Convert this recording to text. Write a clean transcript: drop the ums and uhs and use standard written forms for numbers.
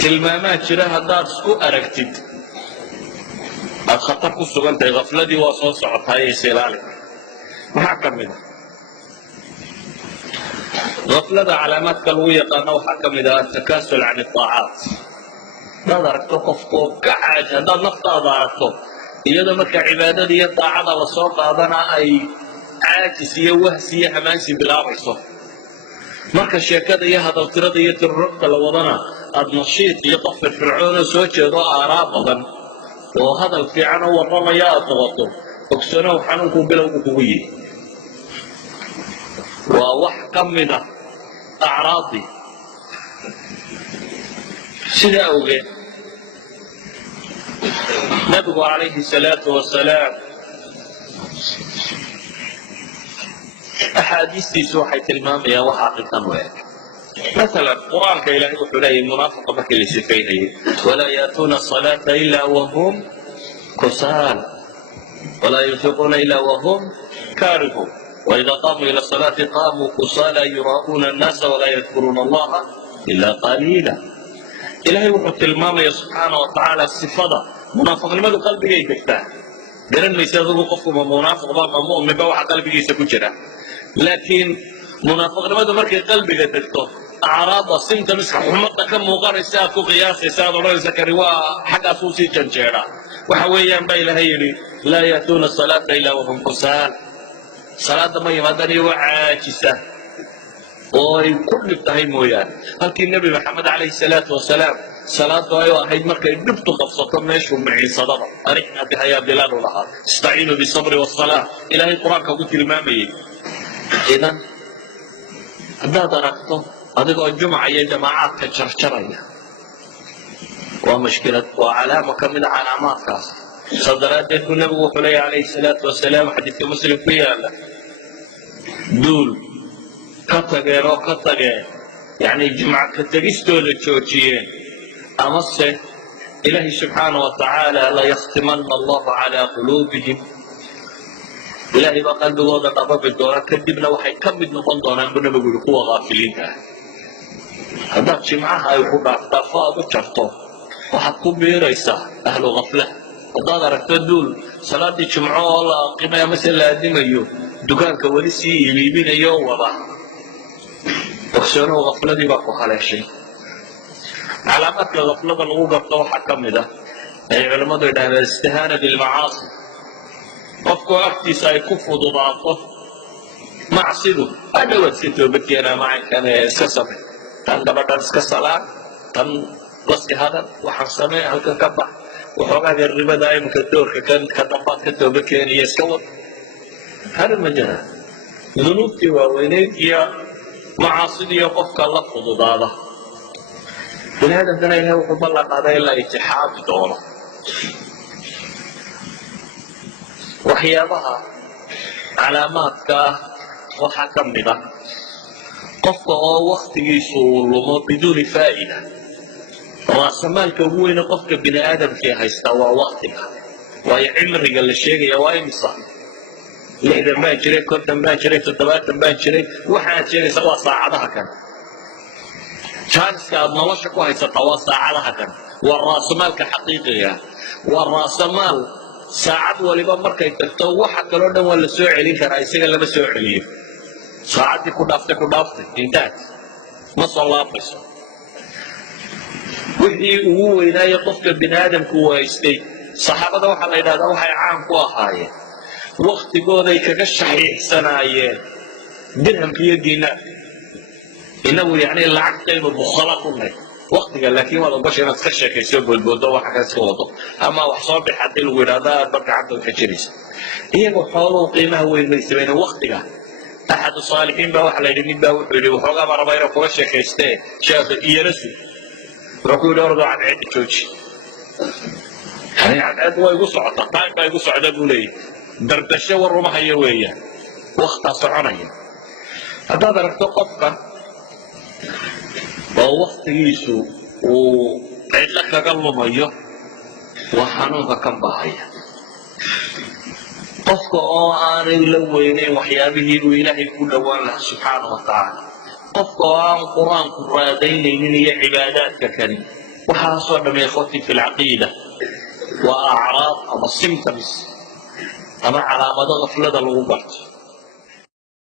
tilmaamaa jira haddaad isku aragtid aad khatar ku sugan tahay khafladii waa soo socotaay is ilaali. maxaa ka mid ah khaflada calaamaadka lagu yaqaano waxaa ka mid ah atakaasul can iطaacaat. haddaad aragto qofkoo ka caaja haddaad naftaada aragto iyadoo marka cibaadada iyo daacada lasoo qaadana ay caajis iyo wahsi iyo hamaansi bilaabayso, marka sheekada iyo hadaltirada iyo tirrogta la wadana aad nashiid iyo qof firfircoonoo soo jeedo aaraa badan oo hadal fiican oo warramaya aad noqoto, ogsanow xanuunkuu bilowgu kugu yihi. waa wax ka mid ah acraadii. sidaa awgeed nabigu calayhi salaatu wasalaam axaadiistiisu waxay tilmaamayaan wax xaqiiqan u eg. مثلا قرآنك إلهي وحليه منافق بك اللي سفينه ولا يأتون الصلاة إلا وهم كسال ولا ينفقون إلا وهم كارهون وإذا قاموا إلى الصلاة قاموا كسالى يراءون الناس ولا يذكرون الله إلا قليلا. إلهي وحط الماما سبحانه وتعالى الصفة منافق لماذا قلبي يكتاه قرن يسيطر قفكم منافق مؤمن بوحى قلبي يسكتره، لكن منافق لماذا مركي قلبي يكتاه أعراض سنت مسح محمد كم مقارن ساكو قياس ساد رئيس كروا حق أسوسي جنجرة وحويا بين هيلي لا يأتون الصلاة إلا وهم كسال. صلاة ما يمدني وعاجسة وكل التهيم وياه. لكن النبي محمد عليه الصلاة والسلام صلاة أيوة هيد مركي نبت خفصة ماشي معي صدقة أرحنا بها يا بلال ولها استعينوا بالصبر والصلاة إلى القرآن كقلت المامي. إذا هذا دركته adigoo jumca iyo jamaacaadka jarjaraya waa mushkilad, waa calaamo ka mid a calaamaadkaas. saa daraaddeed buu nabigu wuxuu leeyahy calayhi salaatu wasalaam xadiidka muslim ku yaala duul ka tageen oo ka tageen yacni jimca ka tegistooda joojiyeen amase ilaahi subxaana wa tacaala la yakhtimanna allahu calaa quluubihim, ilaahay baa qalbigooda dhababi doona kadibna waxay ka mid noqon doonaan buu nabigu yihi kuwa haafiliinta ah. haddaad jimcaha ay ku dhaafdhaafo aad u jarto waxaad ku biiraysaa ahlu khafla. haddaad aragto duul salaadii jimco oo la aqimay amase la aadimayo dukaanka weli sii iibiibinayo oo wada, ogsoonow khafladii baa ku haleeshay. calaamaadka khaflada lagu garto waxaa ka mid ah ay culammadu yidhahdeen istihaana bilmacaasi. qofkoo agtiisa ay ku fududaato macsidu adhowaad si toobadkeenaa macankana ee iska samay tan gabadhan iska salaan tan baski hadal waxaan samee halkan ka bax waxoogaaga ribada iminka doorka ka dambaad ka tooba keenaya iska wad hada ma jira. dunuubtii waaweyneyd iyo macaasidiiyo qofka la fududaada bini aadamkana ilahay wuxuu ballan qaaday in la itixaami doono. waxyaabaha calaamaadka ah waxaa ka mid ah qofka oo waktigiisu uu lumo biduuni faa'ida. raasamaalka ugu weyne qofka bini aadamkii haystaa waa waktiga, waayo cimriga la sheegaya waa imisa 60 baan jiray 50 baan jiray 70 baan jiray waxaad sheegaysa waa saacadaha kan. jaaniska aad nolosha ku haysataa waa saacadaha kan, waa raasamaalka xaqiiqiga, waa raasamaal saacad waliba markay tagto waxa kaloo dhan waa la soo celin karaa, isaga lama soo celiyo. saacaddii ku dhaaftay intaad ma soo laabayso. wixii ugu weynaaye qofka bini aadamku uu haystay saxaabada waxaa la yidhahdaa waxay caan ku ahaayeen waktigooday kaga shaxiixsanaayeen dirhamka iyo diinaarka. inagu yacni lacagtaynu bukhala ku nahay waktiga, laakiin waad ogasha inaad iska sheekayso boodboodo waxa ka iska wado ama wax soo bix haddii lagu yidhahdaa aad marka cabdan ka jiraysa. iyagoo xooluhu qiimaha weyn bay sameyneen waktiga. axad saalixiin baa waxaa la yidhi mid baa wuxuu yidhi waxoogaa baa raba inuu kula sheekaystee sheekha iyarasu wuxuu ku yidhi ordo cadceedda jooji. yani cadceedda waa igu socotaa taim baa igu socda buu leeyahy, dardasho war uma hayo weeyaan, waktaa soconaya. haddaad aragto qofka oo waktigiisu uu cidlo kaga lumayo waa xanuunka kan bahaya. qofka oo aanay la weynayn waxyaabihii uu ilaahay ku dhowaan lahaa subxaana wa tacaala قرآن قرآن قرادين هي عبادات ككري وحاصل من إخوتي في العقيدة وأعراض أما السمتمس أما علامة غفلة الغبرت